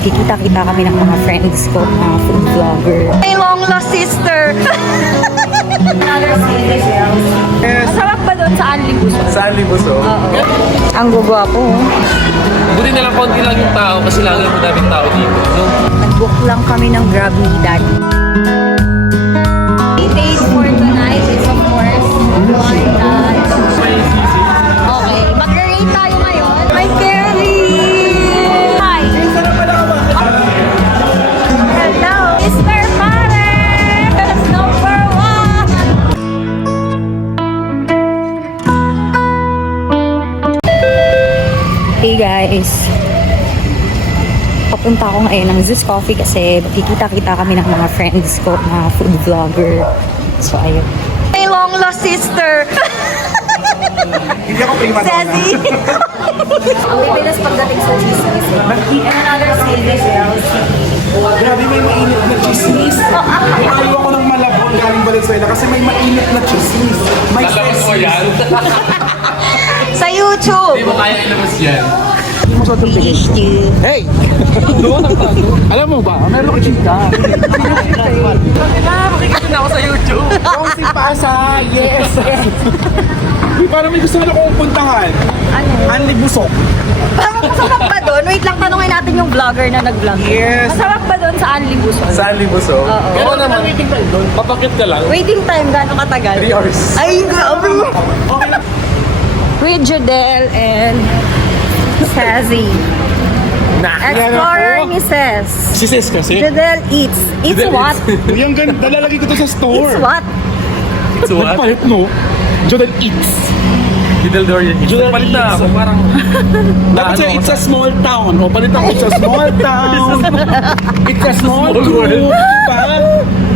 Kikita-kita kami ng mga friends ko, mga food vlogger. My long lost sister! Another stage. Yes. Masarap ba doon sa Anli Buso? Sa Libuso. Oo. Ang gugwapo. Buti na lang konti lang yung tao kasi lagi mo daming tao dito. No? Nag-book lang kami ng Grab ni Daddy. The date for tonight is of course one that... Okay, mag-rate tayo ngayon. Hi, Kerry! Hi! Hello! Mr. Pares! Number one! Hey guys! Papunta ako ngayon ng Zeus Coffee kasi kikita-kita kami ng mga friends ko, mga food vlogger. So, ayun. My long lost sister! Hindi ako prima donna. Sassy! Ang bibilas pagdating sa chismis. And another stage. Grabe, may mainit na chismis. Ayaw ako ng Malabon galing Valenzuela kasi may mainit na chismis. May Lalabas mo yan? Sa YouTube! Hindi mo kaya ilabas yan. Hindi mo sa tubig. Hey! Doon ang tago. Alam mo ba, meron ko chika. Makikita na ako sa YouTube. Yung si Pasa, yes! Uy, parang may gusto na akong puntahan. Ano? Anli Busok. Masarap ba doon? Wait lang, tanungin natin yung vlogger na nag-vlog. Yes. Masarap ba doon sa Anli Buso? Sa Anli Busok. Oo. Oo naman. Papakit ka lang. Waiting time, gano'ng katagal? 3 hours. Ay, grabe mo! With Jodel and Sassy. Explorer ni Ses. Si Sis kasi. Jodel eats. Eats Jodel what? Yung ganda, dalalagay ko to sa store. Eats what? It's what? Nagpalit, no? Jordan Eats. Little Dorian. Jodel Palit na Eats. ako. Parang... Dapat siya, it's a small town. O, palitan ko, it's a small town. It's a small Small group. world. Diba?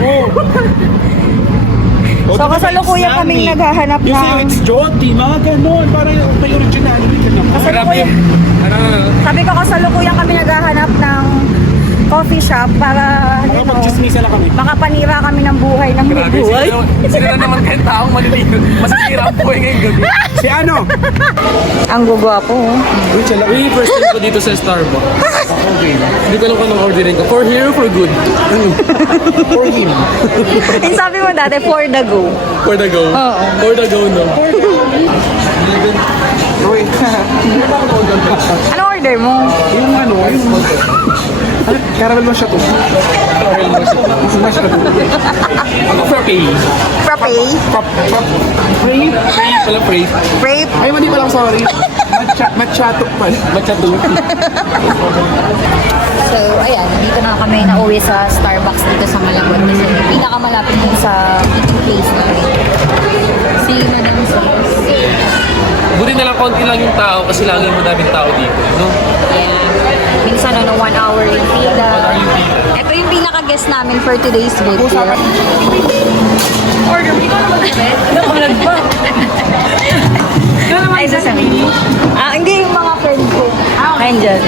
Oh. So, kasalukuyan kaming naghahanap Yung sa'yo, ng... it's Jody, mga ganon. Parang may originality ka naman. Kasalukuyan, Ano? sabi ko kasalukuyan kami naghahanap ng coffee shop para, you know, Makapag-chismisa lang kami. makapanira kami ng buhay ng may Grabe, buhay. sila na naman kayong taong maliligo. Masisira ang buhay ngayong gabi. Si ano? Ang gugwapo. Uy, chala. Uy, first time ko dito sa Starbucks. Okay. Hindi ko alam kung anong ordering ko. For here, for good. For him. Yung sabi mo dati, for the go. For the go. Oo. For the go, no? Wait. Ano order mo? Yung ano, yung... Caramel macchiato. Macchiato. Ako frappe. Frappe? Free? Frappe pala, frappe. Frappe? Ay, mali pala, sorry. Macchiato pala. Machato. So, ayan, dito na kami nauwi sa Starbucks dito sa Malabon kasi pinakamalapit dun sa place na rin. See you na naman sa Buti na lang konti lang yung tao kasi lagi mo daming tao dito. No? Yeah. Minsan, 1 hour yung pila. Ito yung pinaka-guest namin for today's video. Order, hindi ko naman sabihin. Nakalag pa. Ay, sasabihin. Hindi yung mga friend ko. Andyan.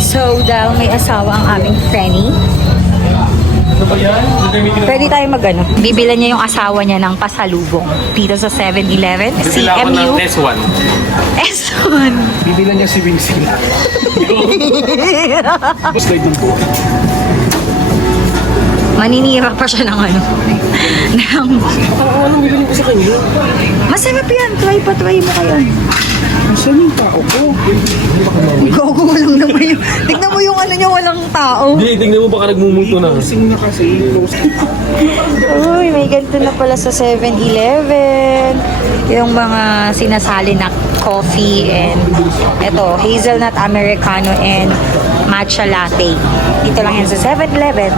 So, dahil may asawa ang aming Frenny, Ano ba yan? pwede tayo mag-ano. Bibilan niya yung asawa niya ng pasalubong dito sa 7-Eleven. Bibila ako ng CMU. S1. S1. Bibilan niya si Vincent. Slide ng po. Maninira pa siya ng ano. ng... Anong bibili ko sa kanya? Masarap yan. Try mo kayo. Saan yung tao ko? Gogo, walang naman yung... Tignan mo yung ano niya, walang tao. Hindi, tingnan mo baka nagmumulto na. Closing na kasi. Uy, may ganito na pala sa 7-Eleven. Yung mga sinasali na coffee and eto, hazelnut americano and matcha latte. Dito lang yan sa 7-Eleven.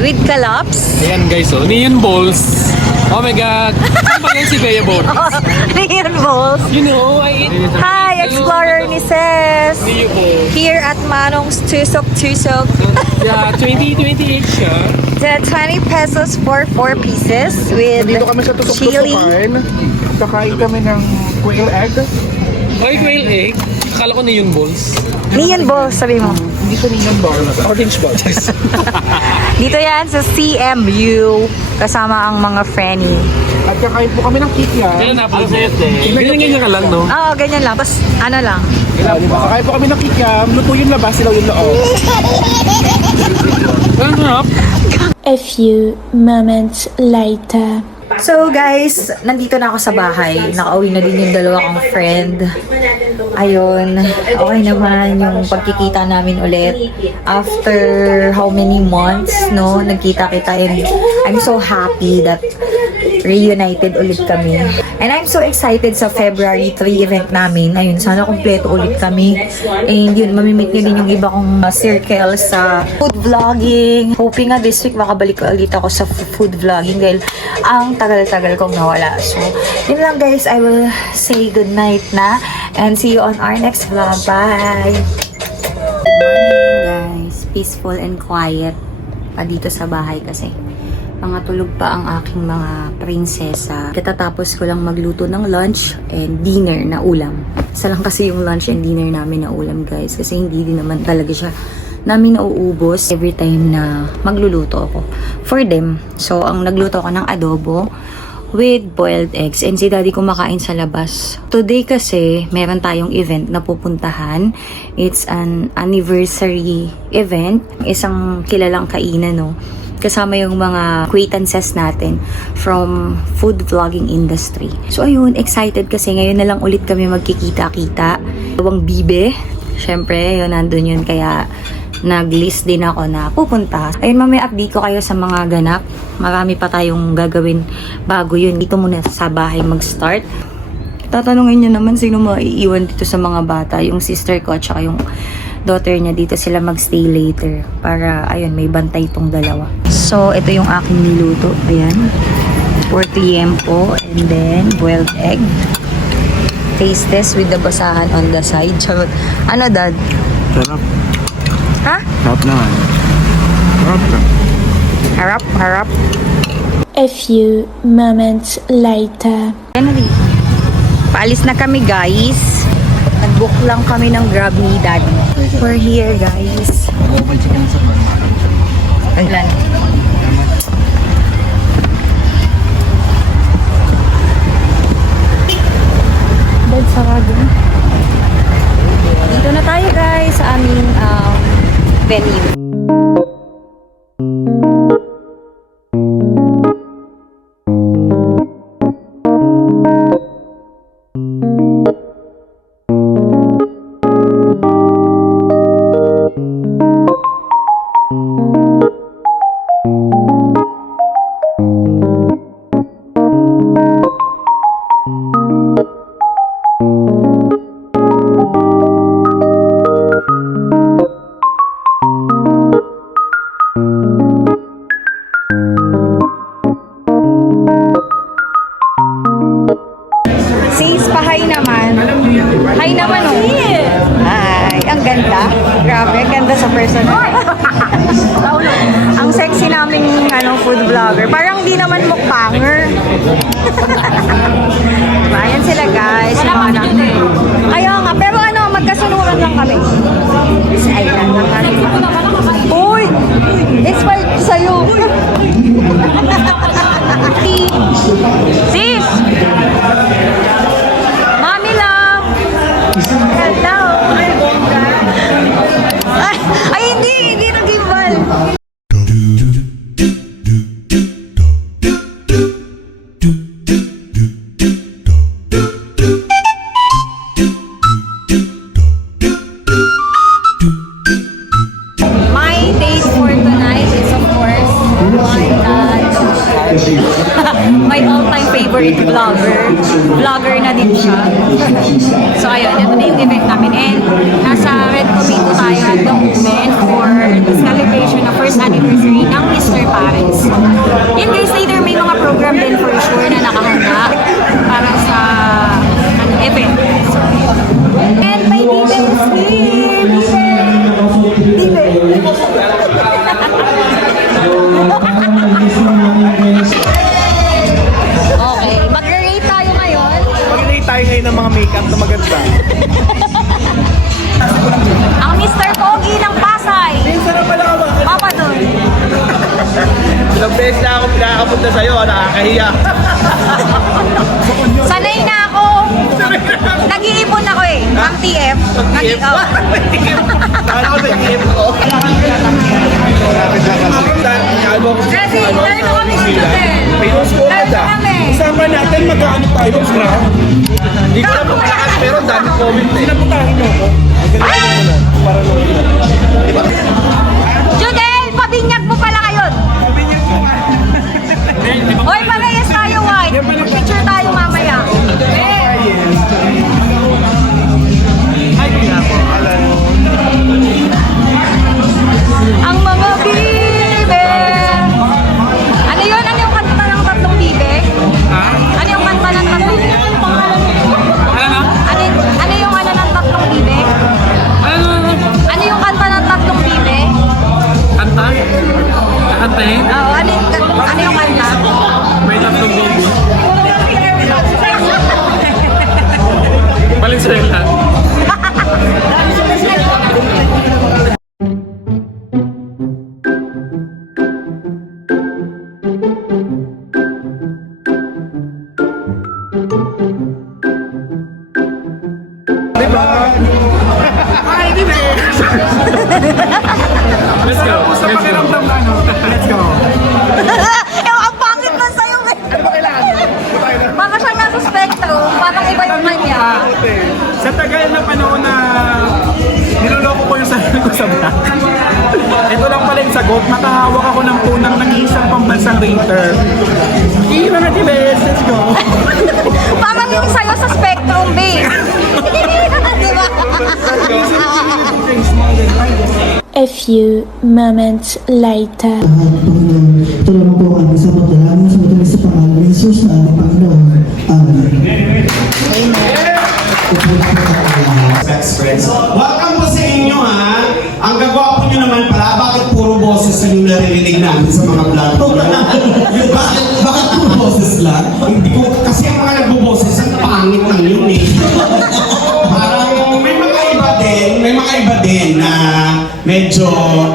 With kalaps. Ayan guys, oh. Neon balls. Oh my God. Ano ba yan si Bea Bon? Neon balls. You know, I eat... Hi, Explorer ni Ses. Neon balls. Here at Manong's Tusok. Yeah, 2028 siya. The 20 pesos for 4 pieces with Dito kami sa chili. Tusok-tusokan. Kakain kami ng quail egg. Okay, quail egg. Akala ko neon balls. Neon balls, sabi mo. Hindi ko niyan bar. Orange bar. Dito yan sa CMU kasama ang mga Frenny. At kakain po kami ng kikiam. Kaya ganyan ka lang, no? Oo, ganyan lang. Tapos, ano lang. Kakain po kami ng kikiam. Luto yung labas, silaw yung loob. Ang sarap. A few moments later. So guys, nandito na ako sa bahay. Nakauwi na din yung dalawa kong friend. Ayun, okay naman yung pagkikita namin ulit. After how many months, no? Nagkita-kita and I'm so happy that reunited ulit kami. And I'm so excited sa February 3 event namin. Ayun, sana kumpleto ulit kami. And yun, mamimit nyo din yung iba kong circle sa food vlogging. Hoping nga this week makabalik ulit ako sa food vlogging dahil ang tagal-tagal kong nawala. So, yun lang guys. I will say good night na and see you on our next vlog. Bye! Good morning guys. Peaceful and quiet pa dito sa bahay kasi mga tulog pa ang aking mga prinsesa. Katatapos ko lang magluto ng lunch and dinner na ulam. Isa lang kasi yung lunch and dinner namin na ulam guys. Kasi hindi din naman talaga siya namin nauubos every time na magluluto ako for them. So, ang nagluto ako ng adobo with boiled eggs. And si daddy kumakain sa labas. Today kasi, meron tayong event na pupuntahan. It's an anniversary event. Isang kilalang kainan, no? Kasama yung mga acquaintances natin from food vlogging industry. So ayun, excited kasi ngayon na lang ulit kami magkikita-kita. Dalawang bibe. Siyempre, yun, nandun yun. Kaya nag-list din ako na pupunta. Ayun, mamaya update ko kayo sa mga ganap. Marami pa tayong gagawin bago yun. Dito muna sa bahay mag-start. Tatanungin nyo naman sino maiiwan dito sa mga bata. Yung sister ko at saka yung daughter niya, dito sila magstay later para ayun, may bantay itong dalawa. So ito yung aking niluto, ayan, pork liempo and then boiled egg. Taste test with the basahan on the side. Charot. Ano dad? Sarap. Ha? Sarap naman. Sarap ka. Harap, harap. A few moments later. Emily, paalis na kami guys. Nag-book lang kami ng Grab ni daddy. We're here guys. Ilan? Dad, sarado. Dito na tayo guys sa aming venue. Sis, pa-hi naman. Hi naman, oh. Hi. Ang ganda. Grabe, ang ganda sa personal. Ang sexy naming food vlogger. Parang di naman mukbanger. Ayan sila, guys. Kaya nga, pero magkasunuran lang kami. Ayan lang kami. Uy! It's for sa'yo. Sis! Mami love! Hello! Ay, hindi nag-gimbal. My date for tonight is of course my all-time favorite vlogger na din siya. So ayun, ito na yung event namin and nasa Red Comico tayo at the moment for the celebration ng first anniversary ng Mr. Paris. Yun guys, later may mga program din for sure na nakahanda para sa event. So, and my Dibe is here! Dibe! Okay, mag-rate tayo ngayon. Mag-rate tayo ngayon ng mga makeup na maganda. Ang Mr. Pogi ng Pasay. Minsan na pala ka ba? Papa doon. Ilang beses na ako pinakapunta sa'yo, nakakahiya. Sanay na ako. Nag-iipon ako eh. Ang TF. Nag-iipon. Kasi, tayo kami student. Tayo kami. Usapan natin magkano tayo sa Hindi ko na pagkakas pero dami comment eh. Sinaputahin mo ako. Judel, pabinyag mo pala ngayon. Hoy, parehas tayo, White. Picture tayo mamaya. Ang mga bibe. Ano yun? Ano yung kanta ng tatlong bibe? Ha? Ano yung kanta ng tatlong bibe? Ano na? Ano yung ano ng tatlong bibe? Ano? Ano yung kanta ng tatlong bibe? Kanta? Kakantahin? Oo, ano yung kanta? May tatlong baby. Valenzuela. Diba? Ay, di ba? Let's go. Sa pakiramdam na ano. Let's go. Ang pangit na sa'yo eh. Ano ba kailangan? Tayo na. Baka siya nasa spectrum, parang iba yung kanya. Sa tagal na panahon na niloloko ko yung sarili ko sa vlog. Ito lang pala yung sagot. Makahawak ako ng punang nag-iisang pambansang rater. Hindi mga tibes. Let's go. Parang yung sa'yo sa spectrum, babe. Di ba? A few moments later. Ito naman po ang isang pagdalangin sa matamis sa pangalan ni Jesus na ating Panginoon. Amen. Best friends. Welcome po sa inyo ha. Ang gagwapo nyo naman pala, bakit puro boses yung naririnig namin sa mga vlog? bakit puro boses lang? Hindi ko, kasi ang mga nagboboses, ang pangit lang yun eh. Parang may mga iba din na medyo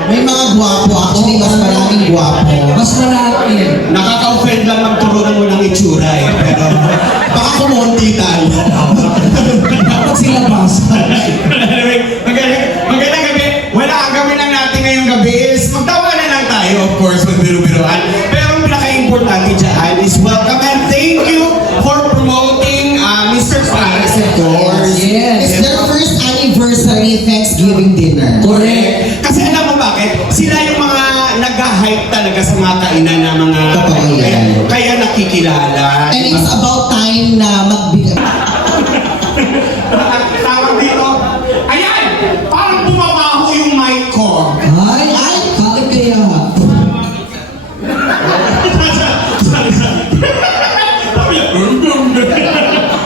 May mga gwapo, actually mas maraming gwapo. Mas marami. nakaka-offend lang magturuan mo ng itsura eh. Pero baka kumonti tayo. Dapat sila basa. Magandang gabi. Wala, ang gawin lang natin ngayong gabi is magtawa na lang tayo, of course, magbiru-biruan. Pero ang pinaka-importante dyan is welcome and thank you for promoting Mr. Fares, of course. Yes. It's their first anniversary Thanksgiving dinner. Correct. Kasi alam mo bakit? Sila yung mga nag-hype talaga sa mga kainan na mga Totoo yan. kaya nakikilala. And it's about time na magbigay. Tawag dito. Ayan! Parang bumabaho yung mic ko. Ay, bakit kaya?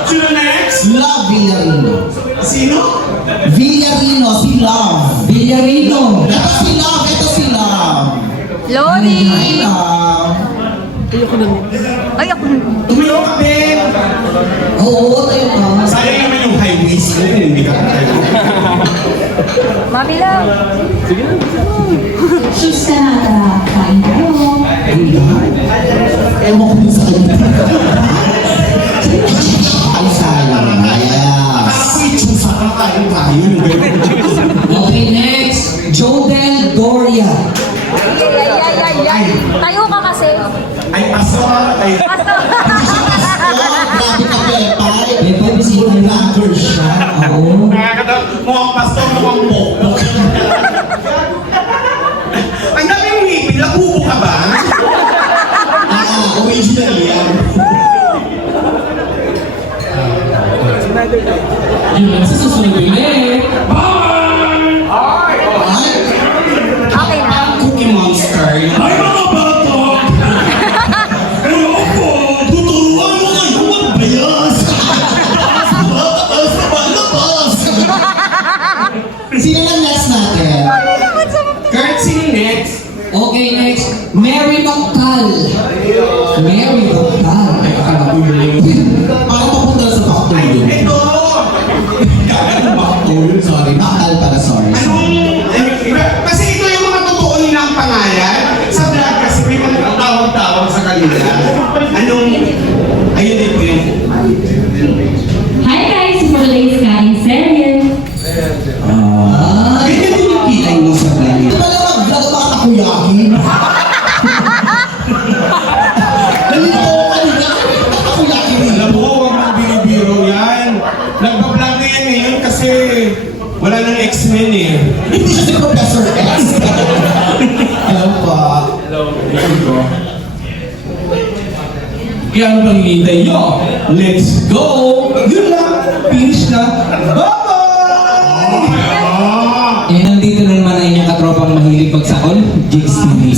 Sino next? Love Villarino. Sino? Villarino, si Love. Villarino. Ito si Love. Lodi! Hi, Love. Ay, ako. Tumayo ka, Ben! Oo, tayo ka. Sayang naman yung high waist mo kung hindi ka tayo. Mami lang. Siya kain tayo. Ewan ko din sa kanya. Ay, sayang. Yes. Ako itsusa ka tayo. Okay, next. Jobel Doria. Ay. Tayo ka kasi. Ay, paso. Ay, Basta. Grabe ka, Pepay. Pepay, bisita ng vlogger siya. Oo. nakakatawa. Mukhang pastor, mukhang pokpok. Ang dami mong ngipin. Lakubo ka ba? Original yan. Yun, sa susunod ulit. Ay! Okay na. Cookie Monster. Ay, mga bata! Ayoko! Tuturuan mo kayo magbayas! Sino na next natin? Kurt, sino next? Okay, next. Mary Noctal. Mary Noctal. Ay, akala ko yun. Parang papunta sa Bakto yun. Ito! Bakto yun, sorry. Noctal pala, sorry. Kasi ito yung mga totoo nilang pangalan. Sa vlog kasi may mga tawag-tawag sa kanila. Anong... Kaya ano pang hinihintay nyo? Let's go! Yun lang! Finish na! Bye-bye! Eh, nandito na naman ang inyong katropang mahilig magsakol, Jigs TV.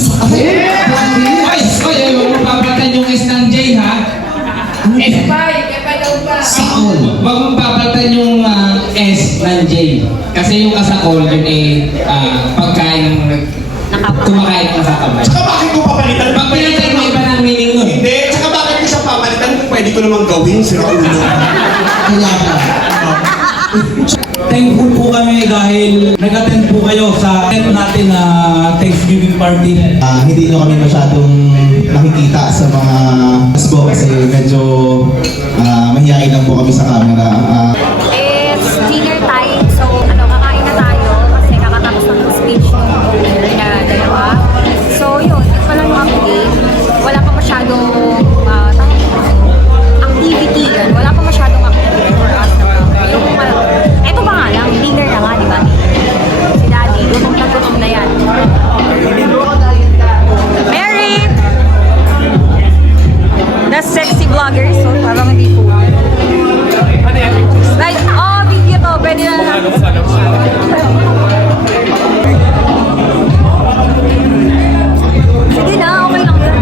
Ay, huwag mo papalitan yung S ng J, ha? Sakol. Huwag mo papalitan yung S ng J. Kasi yung kasakol, yun pagkain ng kumakain ka sa kamay. Tsaka bakit ko papalitan? Papalitan mo iba ng meaning nun. Hindi, tsaka bakit ko siya papalitan kung pwede ko namang gawin, sira ulo. Kaya pa. Thankful po kami dahil nag-attend po kayo sa tent natin na Thanksgiving party. Hindi nyo kami masyadong nakikita sa mga asbo kasi medyo mahihain lang po kami sa camera. It's dinner time, so kakain na tayo kasi kakatapos ng speech ng owner na dalawa. So yun, ito lang yung update. Wala pa masyadong activity yan. Wala pa masyadong activity for us. Ito pa nga lang, dinner na nga, di ba? Si Daddy, gutom na yan. Mary! The sexy vlogger, so parang hindi po. Right, video to, pwede na lang. Sige na, okay lang yun.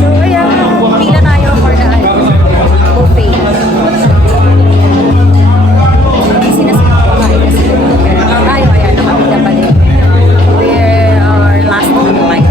So, ayan, pila tayo for the buffet. Sinasabi ko kain kasi tayo, ayan, nakapila pa din. We're our last one line.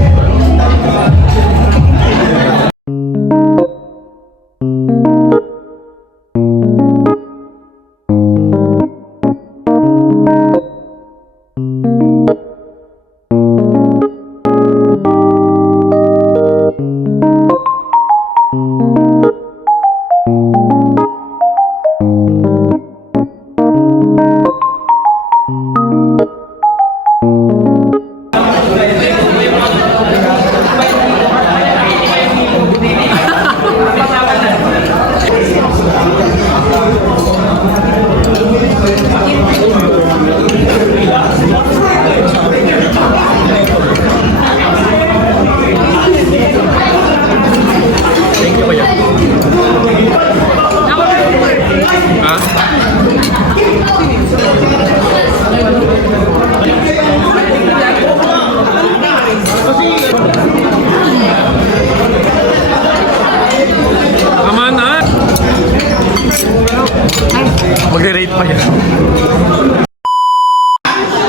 Mag-rate pa yan.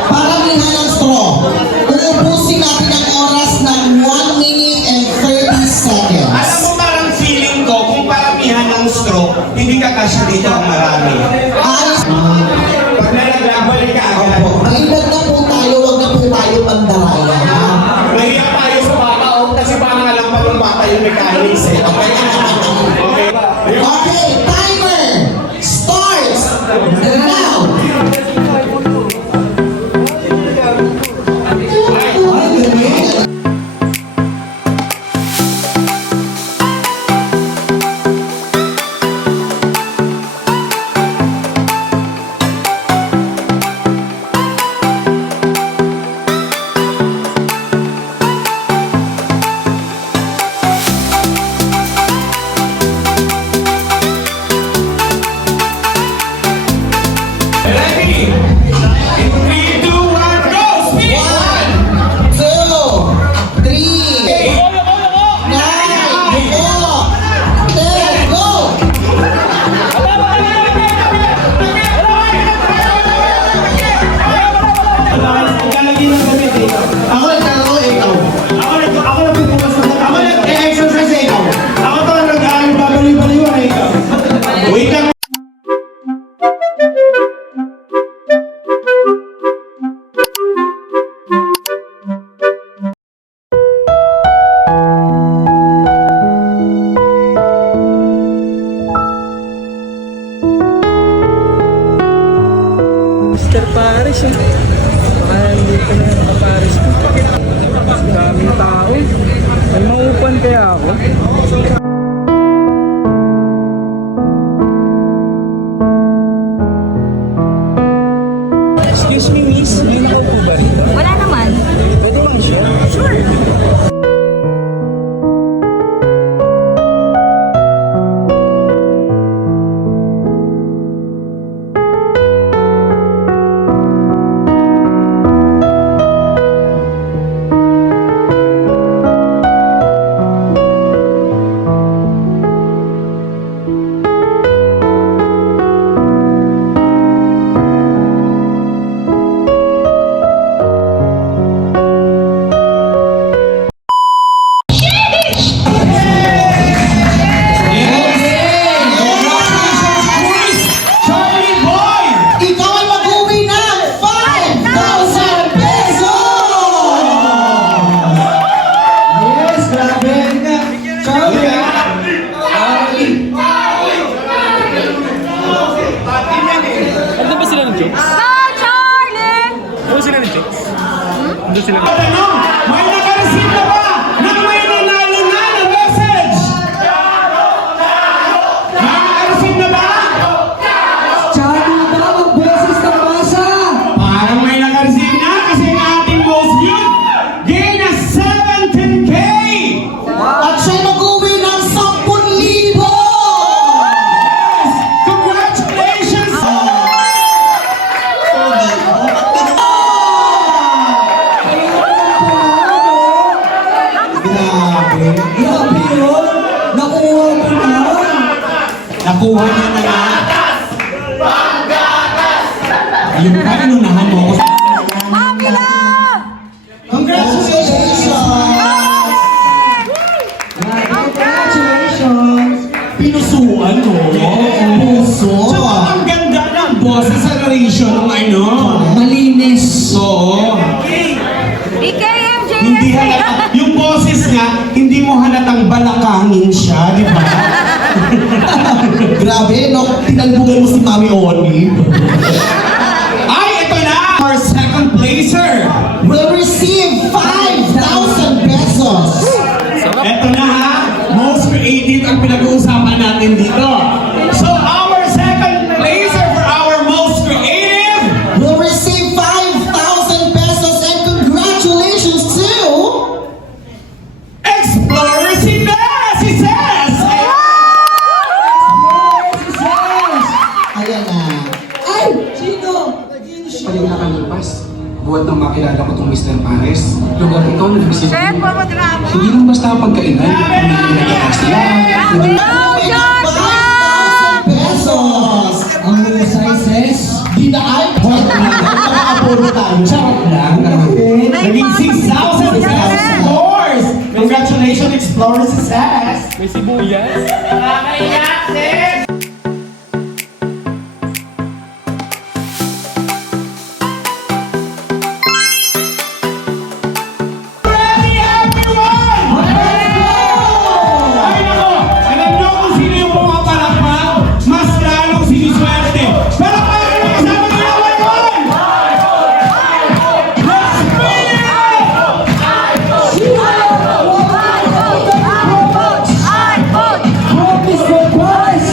Paramihan ng straw. Uubusin natin ang oras ng 1 minute and 30 seconds. Alam mo, parang feeling ko, kung paramihan ng stroke, hindi ka kasya dito ang marami. Alis. Pag nalagbalik ka agad. Maibad na po tayo, wag na po tayo pandaraya. Nahiyak tayo sa bata, kasi parang alam pa ng bata yung mechanics eh. Okay? Okay, timer starts now. Ready? In 3, 2, 1, go! Speed! 1, 2, 3, 9, 10, go! Ako nagkakaroon, ikaw. Ako nagpupukas na. Ako nag-exercise, ikaw. Ako to nag-babaliw-baliwan, ikaw. Wait lang. Mr. Paris eh. Baka nandito na yung Paris ko. Ang daming tao. May maupan kaya ako. Excuse me, miss. May nakaupo ba rito? Wala naman. Pwede bang share? Sure. Doon sila. Tanong, may nakareceive na ba ng may nanalo na na message? May nakareceive na ba? Tsaka ba ang boses ng masa? Parang may nakareceive na kasi ang ating most viewed gain na 17K! At siya mag-uwi ng 10,000! Congratulations! Grabe. Grabe yun! Nakuha ko na! Nakuha niya na nga. Ayun ka, inunahan mo ako. Congratulations! Congratulations! Pinusuan mo. Puso! Tsaka ang ganda ng boses sa narration ng ano. Malinis! Oo. BKMJ! Hindi halata. Yung boses niya, hindi mo halatang balakangin siya, di ba? Grabe, no? Tinalbugan mo si Mami Oni. Ay, ito na! Our second placer. Will receive 5,000 pesos! Ito na ha. Most creative ang pinag-uusapan natin dito. So, our second placer for our most creative. Will receive 5,000 pesos and congratulations to Explorer si Bess! Si Ses! Ayan na. Ay! Sino? Paling nakalipas, buwan nang makilala ko itong Mr. Pares, lugar ikaw na nag-visit ko. Hindi lang basta pagkainan, hindi nag-akas lang. Pesos! Ang husay, sis. Dinaay ko. Nakakapuro tayo. Charot lang. Naging 6,000 pesos scores! Congratulations, Explorer si Ses! May sibuyas. Ready, everyone! Ay nako, alam niyo kung sino yung pumapalakpak? Mas lalong siniswerte. Pero paano na kasama niyo ang Mayron? Let's bring it! What is the price?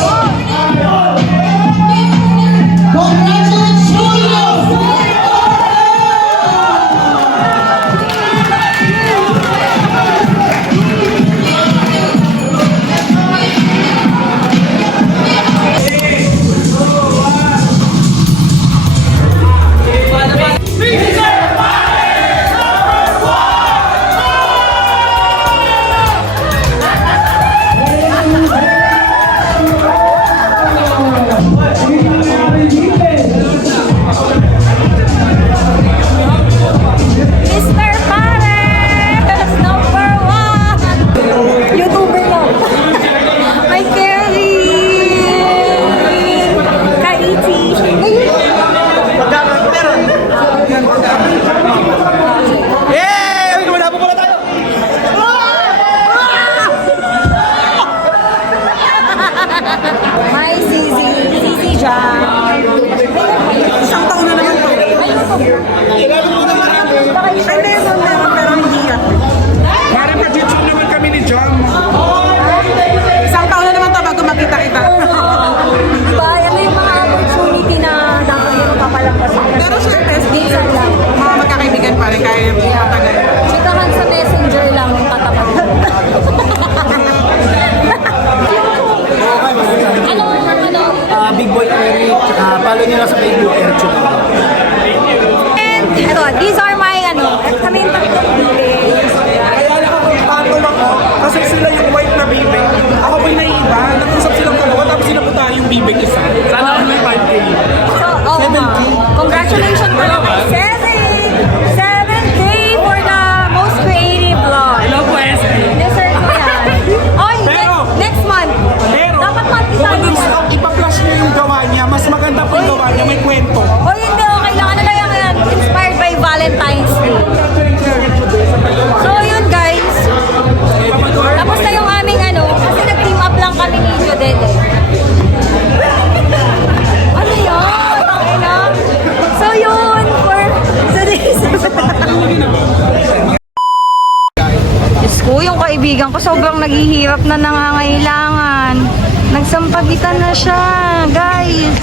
hirap na nangangailangan. Nagsampagitan na siya, guys.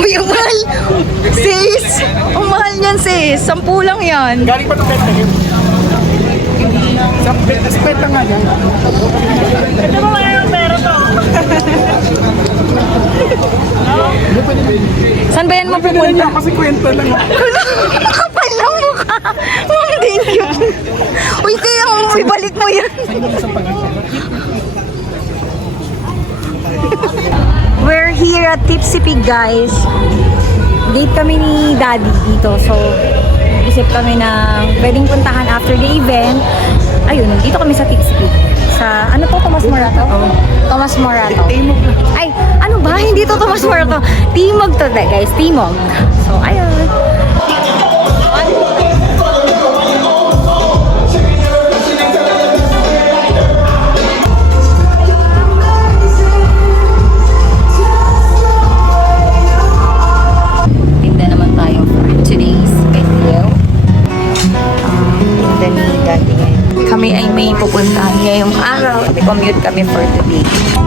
Uy, ang mahal! Sis! Ang mahal niyan, sis. 10 lang yan. Galing pa ito pet na yun. Sa pet lang nga yan. Ito ba mayroon pera to? Saan ba yan mapupunta? Kasi kwenta lang. Kapal lang mukha. Hindi yun. Uy, kaya ibalik mo yan. We're here at Tipsy Pig, guys. Date kami ni Daddy dito. So, isip kami na pwedeng puntahan after the event. Ayun, dito kami sa Tipsy Pig. Sa, ano to, Tomas Morato? Tomas Morato. Timog. Ay, ano ba? Hindi to Tomas Morato. Timog to, guys. Timog. So, ayun. Tinda naman tayo for today's video. Tinda ni Daddy. Kami ay may pupuntahan ngayong araw. Commute kami for today.